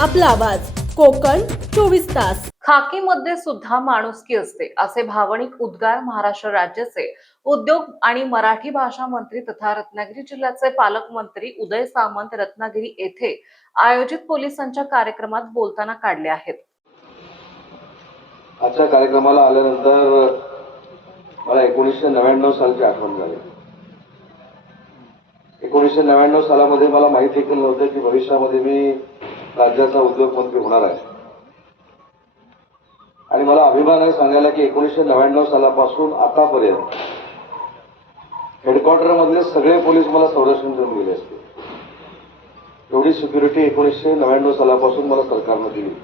आपला आवाज कोकण 24 तास। खाकीमध्ये सुद्धा माणुसकी असते असे भावनिक उद्गार महाराष्ट्र राज्याचे उद्योग आणि मराठी भाषा मंत्री तथा रत्नागिरी जिल्ह्याचे पालकमंत्री उदय सामंत रत्नागिरी येथे आयोजित पोलिसांच्या कार्यक्रमात बोलताना काढले आहेत। आजच्या कार्यक्रमाला आल्यानंतर मला 1999 सालची आठवण झाली। 1999 सालामध्ये मला माहिती देखील नव्हतं की भविष्यामध्ये मी राज्याचा उद्योग मंत्री होणार आहे आणि मला अभिमान आहे सांगायला की 1999 सालापासून आतापर्यंत हेडक्वार्टर मधले सगळे पोलीस मला संरक्षण देऊन गेले असते। एवढी सिक्युरिटी 1999 सालापासून मला सरकारने दिली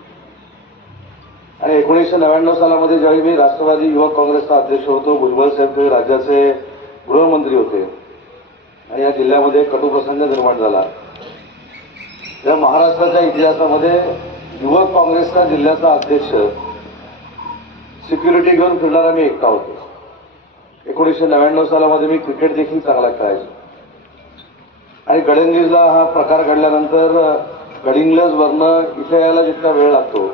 आणि 1999 सालामध्ये ज्यावेळी मी राष्ट्रवादी युवक काँग्रेसचा अध्यक्ष होतो, भुजबळ साहेब राज्याचे गृहमंत्री होते आणि या जिल्ह्यामध्ये कटुप्रसंग निर्माण झाला। या महाराष्ट्राच्या इतिहासामध्ये युवक काँग्रेसचा जिल्ह्याचा अध्यक्ष सिक्युरिटी घेऊन फिरणारा मी एकटा होतो। 1999 सालामध्ये मी क्रिकेट देखील चांगला खेळायचो आणि गडिंग्लजला हा प्रकार घडल्यानंतर गडिंग्लजवरनं इथे यायला जितका वेळ लागतो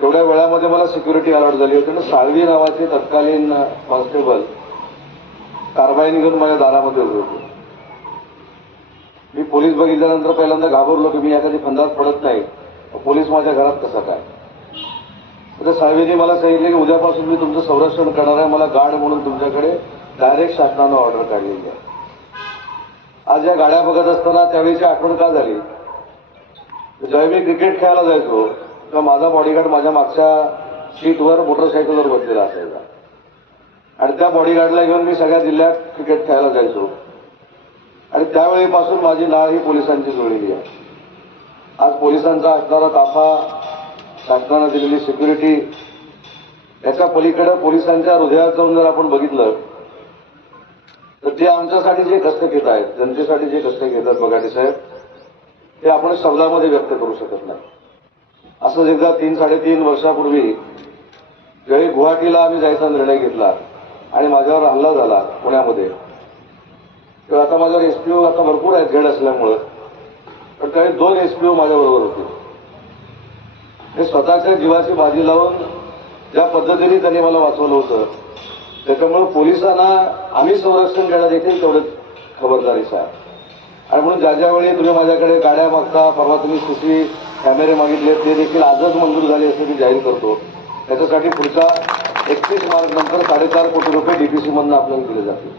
तेवढ्या वेळामध्ये मला सिक्युरिटी अलॉट झाली होती आणि साळवी नावाचे तत्कालीन कॉन्स्टेबल कारवाईने घेऊन माझ्या दारामध्ये उभे होते। मी पोलीस बघितल्यानंतर पहिल्यांदा घाबरलो की मी एखादी फंदात पडत नाही, पोलीस माझ्या घरात कसं काय। तर साळवीने मला सांगितले की उद्यापासून मी तुमचं संरक्षण करणार आहे, मला गार्ड म्हणून तुमच्याकडे डायरेक्ट शासनानं ऑर्डर काढलेली आहे। आज या गाड्या बघत असताना त्यावेळीची आठवण का झाली, ज्यावेळी मी क्रिकेट खेळायला जायचो तेव्हा माझा बॉडीगार्ड माझ्या मागच्या सीटवर मोटरसायकलवर बसलेला असायचा आणि त्या बॉडीगार्डला घेऊन मी सगळ्या जिल्ह्यात क्रिकेट खेळायला जायचो आणि त्यावेळीपासून माझी नाळ ही पोलिसांची जुळलेली आहे। आज पोलिसांचा असणारा ताफा, शासनानं दिलेली सिक्युरिटी, याच्या पलीकडे पोलिसांच्या हृदयात जाऊन जर आपण बघितलं तर ते आमच्यासाठी जे कष्ट घेत आहेत, जनतेसाठी जे कष्ट घेतात बगाटे साहेब, ते आपण शब्दामध्ये व्यक्त करू शकत नाही। असंच एकदा 3-3.5 वर्षापूर्वी ज्यावेळी गुवाहाटीला आम्ही जायचा निर्णय घेतला आणि माझ्यावर हल्ला झाला पुण्यामध्ये, तेव्हा आता माझ्यावर एसपीओ आता भरपूर आहेत झेड असल्यामुळं, पण त्यावेळी 2 एसपीओ माझ्याबरोबर होते। हे स्वतःच्या जीवाची बाजी लावून ज्या पद्धतीने त्यांनी मला वाचवलं होतं, त्याच्यामुळे पोलिसांना आम्ही संरक्षण देणं देखील तेवढंच खबरदारीचं आहे। आणि म्हणून ज्या ज्यावेळी तुम्ही माझ्याकडे गाड्या मागता, परवा तुम्ही सीसी कॅमेरे मागितले, ते देखील आजच मंजूर झाले असं मी जाहीर करतो। त्याच्यासाठी पुढच्या 31 मार्च नंतर 4.5 कोटी रुपये डीपीसी मधून आपल्याला दिले जातील।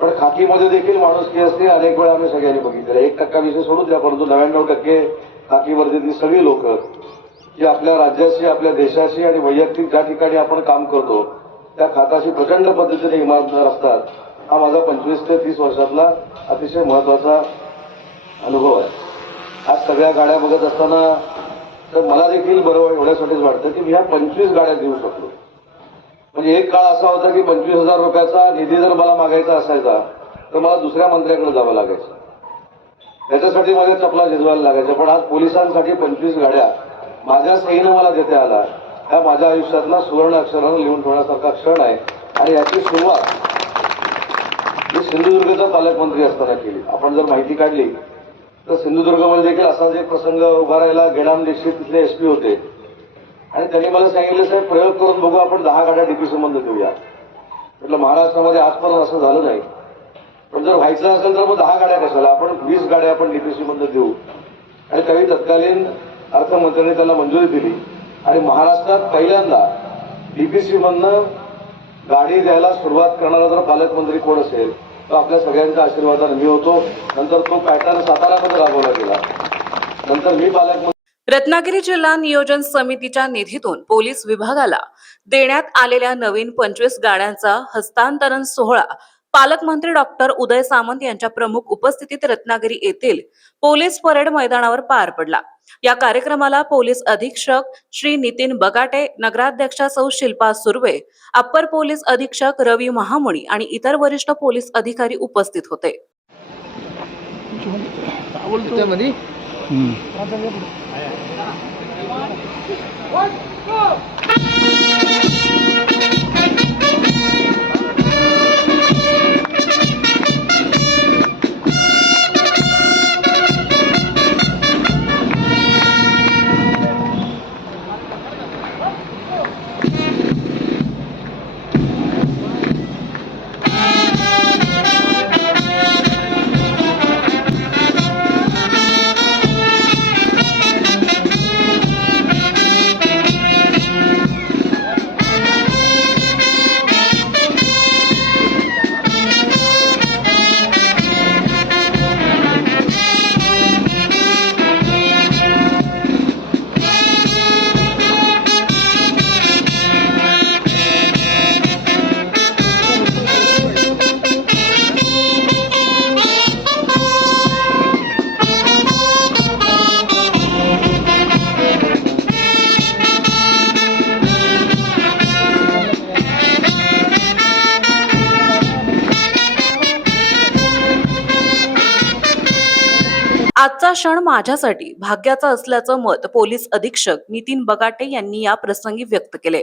पण खाकीमध्ये देखील माणुसकी असते, अनेक वेळा आम्ही सगळ्यांनी बघितलेलं। 1% विषय सोडून द्या, परंतु 99% खाकी वर्दीतली सगळी लोक जी आपल्या राज्याशी, आपल्या देशाशी आणि वैयक्तिक ज्या ठिकाणी आपण काम करतो त्या खात्याशी प्रचंड पद्धतीने इमानदार असतात। हा माझा 25 ते 30 वर्षातला अतिशय महत्वाचा अनुभव आहे। आज सगळ्या गाड्या बघत असताना तर मला देखील बरोबर एवढ्यासाठीच वाटतं की मी ह्या 25 गाड्या देऊ शकलो। म्हणजे एक काळ असा होता की 25,000 रुपयाचा निधी जर मला मागायचा असायचा तर मला दुसऱ्या मंत्र्याकडे जावं लागायचं, त्याच्यासाठी माझ्या चपला झिजवायला लागायच्या। पण आज पोलिसांसाठी 25 गाड्या माझ्या सहीनं मला देता आला, हा माझ्या आयुष्यातला सुवर्ण अक्षरानं लिहून ठेवण्यासारखा क्षण आहे। आणि याची सुरुवात मी सिंधुदुर्गचा पालकमंत्री असताना केली। आपण जर माहिती काढली तर सिंधुदुर्गमध्ये देखील असाच एक प्रसंग उभा राहिला। गेडाम दीक्षित तिथले एसपी होते आणि त्यांनी मला सांगितलं, साहेब प्रयोग करून बघू, आपण 10 गाड्या डीपीसी मध्ये देऊया। म्हटलं महाराष्ट्रामध्ये आजपर्यंत असं झालं नाही, पण जर व्हायचं असेल तर मग 10 गाड्या कशाला, आपण 20 गाड्या आपण डीपीसी मध्ये देऊ। आणि त्यावेळी तत्कालीन अर्थमंत्र्यांनी त्याला मंजुरी दिली आणि महाराष्ट्रात पहिल्यांदा डीपीसी मधनं गाडी द्यायला सुरुवात करणारा जर पालकमंत्री कोण असेल तर आपल्या सगळ्यांच्या आशीर्वादाने मी होतो। नंतर तो पॅटर्न सातारामध्ये राबवला गेला, नंतर मी पालकमंत्री। रत्नागिरी जिल्हा नियोजन समितीच्या निधीतून पोलीस विभागाला देण्यात आलेल्या नवीन 25 गाड्यांचा हस्तांतरण सोहळा पालकमंत्री डॉक्टर उदय सामंत यांच्या प्रमुख उपस्थितीत रत्नागिरी येथील पोलीस परेड मैदानावर पार पडला। या कार्यक्रमाला पोलीस अधीक्षक श्री नितीन बगाटे, नगराध्यक्षा सौ शिल्पा सुर्वे, अप्पर पोलीस अधीक्षक रवी महामुनी आणि इतर वरिष्ठ पोलीस अधिकारी उपस्थित होते। आजचा क्षण माझ्यासाठी भाग्याचा असल्याचं मत पोलीस अधीक्षक नितीन बगाटे यांनी या प्रसंगी व्यक्त केले.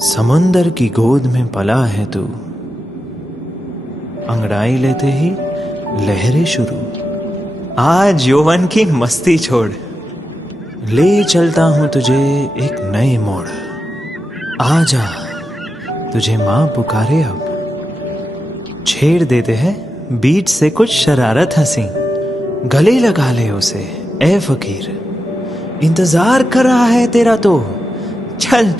समुंदर की गोद में पला है तू, अंगड़ाई लेते ही लहरें शुरू। आज यौवन की मस्ती छोड़, ले चलता हूं तुझे एक नए मोड़। आजा तुझे माँ पुकारे अब, छेड़ देते हैं बीच से कुछ शरारत हंसी। गले लगा ले उसे ए फकीर, इंतजार कर रहा है तेरा तो। चल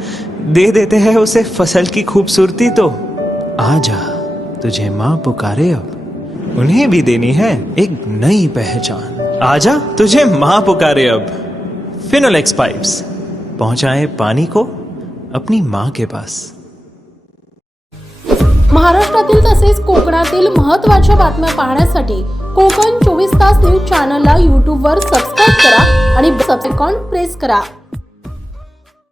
दे देते हैं उसे फसल की खूबसूरती तो। आजा तुझे माँ पुकारे अब, उन्हें भी देनी है एक नई पहचान। आजा तुझे माँ पुकारे अब। फिनोलेक्स पाइप्स पहुंचाए पानी को अपनी माँ के पास। महाराष्ट्रातील तसेच कोकणातील महत्त्वाच्या बातम्या पाहण्यासाठी कोकण 24 तास न्यूज चॅनलला YouTube वर सबस्क्राईब करा आणि बेल आयकॉन प्रेस करा.